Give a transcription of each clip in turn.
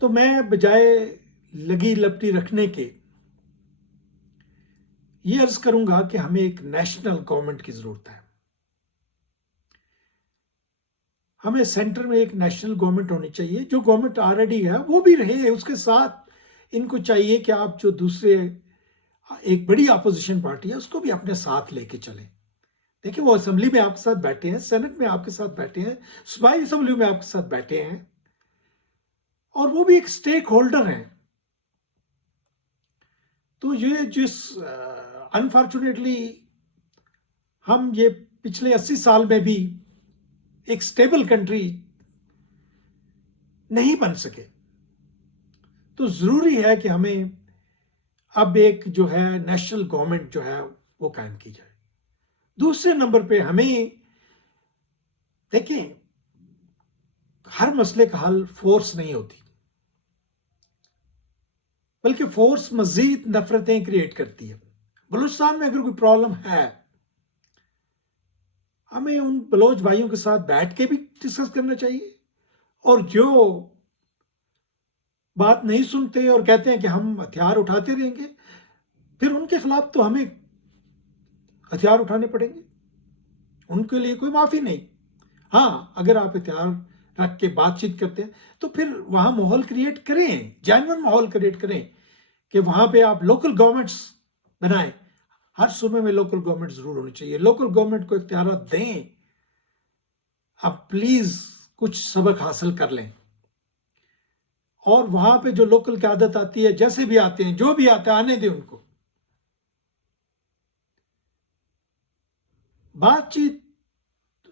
تو میں بجائے لگی لپٹی رکھنے کے یہ عرض کروں گا کہ ہمیں ایک نیشنل گورنمنٹ کی ضرورت ہے. ہمیں سینٹر میں ایک نیشنل گورنمنٹ ہونی چاہیے. جو گورنمنٹ آلریڈی ہے وہ بھی رہے, اس کے ساتھ ان کو چاہیے کہ آپ جو دوسرے ایک بڑی اپوزیشن پارٹی ہے اس کو بھی اپنے ساتھ لے کے چلیں. دیکھیں وہ اسمبلی میں آپ کے ساتھ بیٹھے ہیں, سینٹ میں آپ کے ساتھ بیٹھے ہیں, صوبائی اسمبلی میں آپ کے ساتھ بیٹھے ہیں, اور وہ بھی ایک سٹیک ہولڈر ہیں. تو یہ جس انفارچونیٹلی ہم یہ پچھلے 80 سال میں بھی ایک سٹیبل کنٹری نہیں بن سکے, تو ضروری ہے کہ ہمیں اب ایک جو ہے نیشنل گورنمنٹ جو ہے وہ قائم کی جائے. دوسرے نمبر پہ ہمیں دیکھیں ہر مسئلے کا حل فورس نہیں ہوتی, بلکہ فورس مزید نفرتیں کریٹ کرتی ہے. بلوچستان میں اگر کوئی پرابلم ہے, ہمیں ان بلوچ بھائیوں کے ساتھ بیٹھ کے بھی ڈسکس کرنا چاہیے, اور جو بات نہیں سنتے اور کہتے ہیں کہ ہم ہتھیار اٹھاتے رہیں گے, پھر ان کے خلاف تو ہمیں ہتھیار اٹھانے پڑیں گے. ان کے لیے کوئی معافی نہیں. ہاں اگر آپ ہتھیار رکھ کے بات چیت کرتے ہیں تو پھر وہاں ماحول کریٹ کریں, جینون ماحول کریٹ کریں کہ وہاں پہ آپ لوکل گورنمنٹس بنائیں. ہر صوبے میں لوکل گورنمنٹ ضرور ہونی چاہیے. لوکل گورنمنٹ کو اختیارات دیں. آپ پلیز کچھ سبق حاصل کر لیں, اور وہاں پہ جو لوکل قیادت آتی ہے, جیسے بھی آتے ہیں, جو بھی آتے ہیں, آنے دیں ان کو. بات چیت,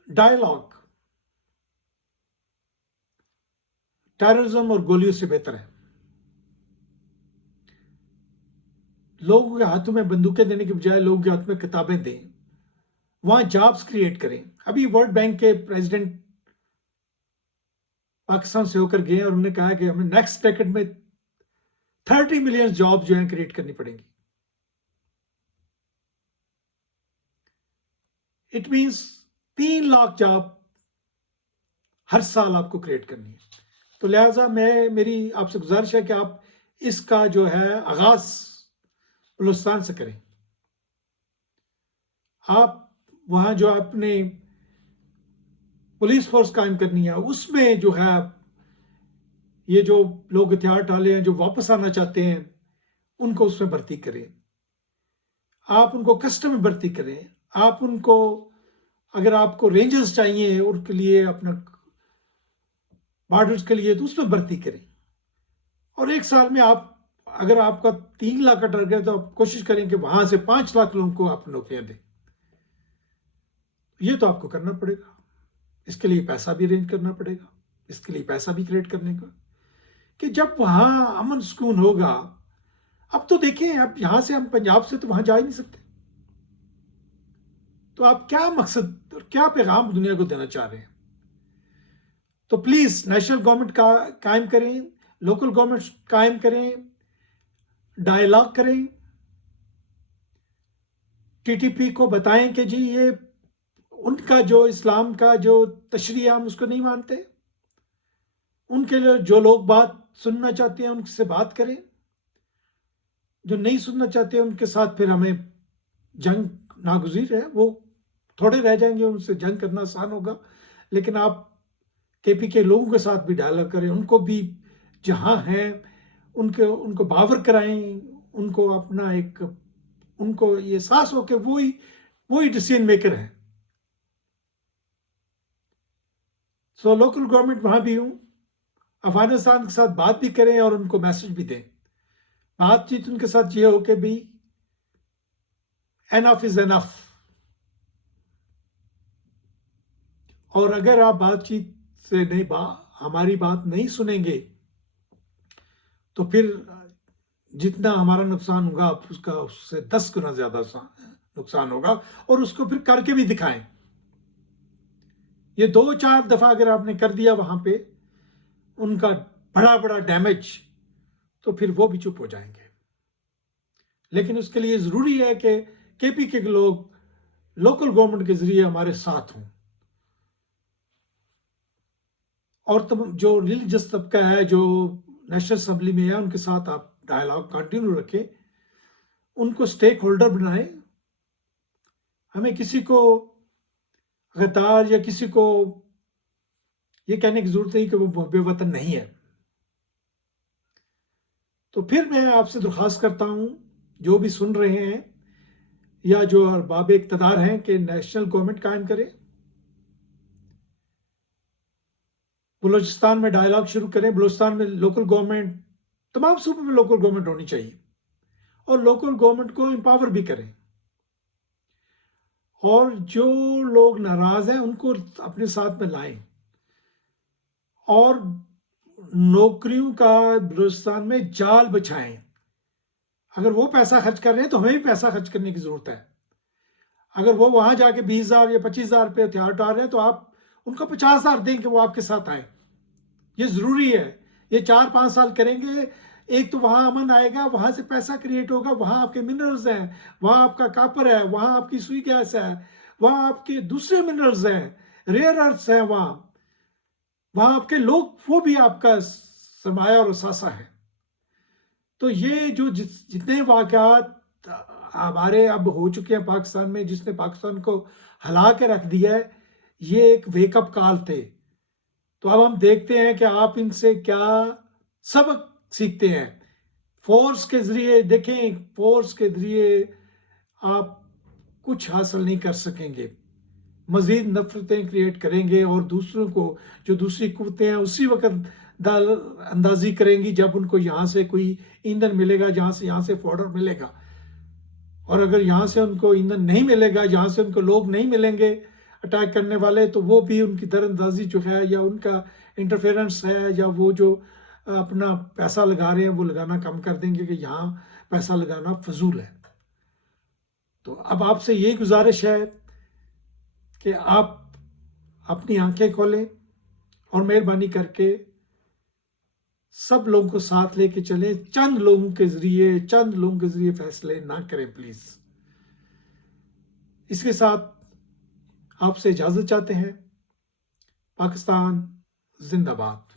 ڈائلاگ ٹیررزم اور گولیوں سے بہتر ہے. لوگوں کے ہاتھوں میں بندوقیں دینے کے بجائے لوگوں کے ہاتھ میں کتابیں دیں, وہاں جابز کریٹ کریں. ابھی ورلڈ بینک کے پریزیڈنٹ پاکستان سے ہو کر گئے اور انہوں نے کہا کہ ہمیں نیکسٹ ڈیکیڈ میں 30 ملین جاب جو ہیں کریٹ کرنی پڑیں گی. اٹ مینس 3 لاکھ جاب ہر سال آپ کو کریٹ کرنی ہے. تو لہٰذا میری آپ سے گزارش ہے کہ آپ اس کا جو ہے آغاز بلوچستان سے کریں. آپ وہاں جو اپنے پولیس فورس قائم کرنی ہے, اس میں جو ہے یہ جو لوگ ہتھیار ڈالے ہیں جو واپس آنا چاہتے ہیں ان کو اس میں بھرتی کریں. آپ ان کو کسٹم میں بھرتی کریں. آپ ان کو, اگر آپ کو رینجرز چاہیے ان کے لیے اپنا بارڈرز کے لیے, تو اس میں بھرتی کریں. اور 1 سال میں آپ, اگر آپ کا 3 لاکھ کا ٹارگیٹ ہے تو آپ کوشش کریں کہ وہاں سے 5 لاکھ لوگوں کو آپ نوکریاں دیں. یہ تو آپ کو کرنا پڑے گا. اس کے لیے پیسہ بھی ارینج کرنا پڑے گا, اس کے لیے پیسہ بھی کریٹ کرنے کا, کہ جب وہاں امن سکون ہوگا. اب تو دیکھیں, اب یہاں سے ہم پنجاب سے تو وہاں جا ہی نہیں سکتے. تو آپ کیا مقصد اور کیا پیغام دنیا کو دینا چاہ رہے ہیں؟ تو پلیز نیشنل گورنمنٹ کا قائم کریں, لوکل گورنمنٹ قائم کریں, ڈائلاگ کریں. ٹی ٹی پی کو بتائیں کہ جی یہ ان کا جو اسلام کا جو تشریح ہم اس کو نہیں مانتے. ان کے لیے جو لوگ بات سننا چاہتے ہیں ان سے بات کریں, جو نہیں سننا چاہتے ہیں ان کے ساتھ پھر ہمیں جنگ ناگزیر ہے. وہ تھوڑے رہ جائیں گے, ان سے جنگ کرنا آسان ہوگا, لیکن آپ کے پی کے لوگوں کے ساتھ بھی ڈائلاگ کریں. ان کو بھی جہاں ہیں ان کو باور کرائیں, ان کو اپنا ایک, ان کو یہ احساس ہو کہ وہی ڈیسیژن میکر ہیں. سو لوکل گورنمنٹ وہاں بھی ہوں, افغانستان کے ساتھ بات بھی کریں اور ان کو میسج بھی دیں. بات چیت ان کے ساتھ یہ ہو کہ بھی انف از انف. اور اگر آپ بات چیت سے ہماری بات نہیں سنیں گے تو پھر جتنا ہمارا نقصان ہوگا اس سے 10 گنا زیادہ نقصان ہوگا, اور اس کو پھر کر کے بھی دکھائیں. یہ 2-4 دفعہ اگر آپ نے کر دیا وہاں پہ ان کا بڑا ڈیمیج, تو پھر وہ بھی چپ ہو جائیں گے. لیکن اس کے لیے ضروری ہے کہ کے پی کے لوگ لوکل گورنمنٹ کے ذریعے ہمارے ساتھ ہوں. اور جو ریلیجس طبقہ ہے, جو نیشنل اسمبلی میں یا ان کے ساتھ آپ ڈائلاگ کنٹینیو رکھیں، ان کو اسٹیک ہولڈر بنائیں. ہمیں کسی کو غدار یا کسی کو یہ کہنے کی ضرورت نہیں کہ وہ بے وطن نہیں ہے. تو پھر میں آپ سے درخواست کرتا ہوں، جو بھی سن رہے ہیں یا جو ارباب اقتدار ہیں، کہ نیشنل گورنمنٹ قائم کرے، بلوچستان میں ڈائلاگ شروع کریں. بلوچستان میں لوکل گورنمنٹ، تمام صوبوں میں لوکل گورنمنٹ ہونی چاہیے، اور لوکل گورنمنٹ کو امپاور بھی کریں. اور جو لوگ ناراض ہیں ان کو اپنے ساتھ میں لائیں، اور نوکریوں کا بلوچستان میں جال بچھائیں. اگر وہ پیسہ خرچ کر رہے ہیں تو ہمیں بھی پیسہ خرچ کرنے کی ضرورت ہے. اگر وہ وہاں جا کے 20,000 یا 25,000 روپے ہتھیار اٹھا رہے ہیں تو آپ ان کو 50,000 دیں کہ وہ آپ کے ساتھ آئیں. یہ ضروری ہے. یہ 4-5 سال کریں گے، ایک تو وہاں امن آئے گا، وہاں سے پیسہ کریٹ ہوگا، وہاں آپ کے منرلز ہیں، وہاں آپ کا کاپر ہے، وہاں آپ کی سوئی گیس ہے، وہاں آپ کے دوسرے منرلز ہیں، ریئر ارتھس ہیں، وہاں آپ کے لوگ، وہ بھی آپ کا سرمایہ اور اثاثہ ہے. تو یہ جو جتنے واقعات ہمارے اب ہو چکے ہیں پاکستان میں، جس نے پاکستان کو ہلا کے رکھ دیا ہے، یہ ایک ویک اپ کال تھے. تو اب ہم دیکھتے ہیں کہ آپ ان سے کیا سبق سیکھتے ہیں. فورس کے ذریعے دیکھیں، فورس کے ذریعے آپ کچھ حاصل نہیں کر سکیں گے، مزید نفرتیں کریٹ کریں گے، اور دوسروں کو، جو دوسری قوتیں ہیں، اسی وقت دال اندازی کریں گی جب ان کو یہاں سے کوئی ایندھن ملے گا، یہاں سے فوڈر ملے گا. اور اگر یہاں سے ان کو ایندھن نہیں ملے گا، یہاں سے ان کو لوگ نہیں ملیں گے اٹیک کرنے والے، تو وہ بھی ان کی در اندازی جو ہے، یا ان کا انٹرفیرنس ہے، یا وہ جو اپنا پیسہ لگا رہے ہیں وہ لگانا کم کر دیں گے، کہ یہاں پیسہ لگانا فضول ہے. تو اب آپ سے یہی گزارش ہے کہ آپ اپنی آنکھیں کھولیں، اور مہربانی کر کے سب لوگوں کو ساتھ لے کے چلیں. چند لوگوں کے ذریعے فیصلے نہ کریں پلیز. اس کے ساتھ آپ سے اجازت چاہتے ہیں. پاکستان زندہ باد.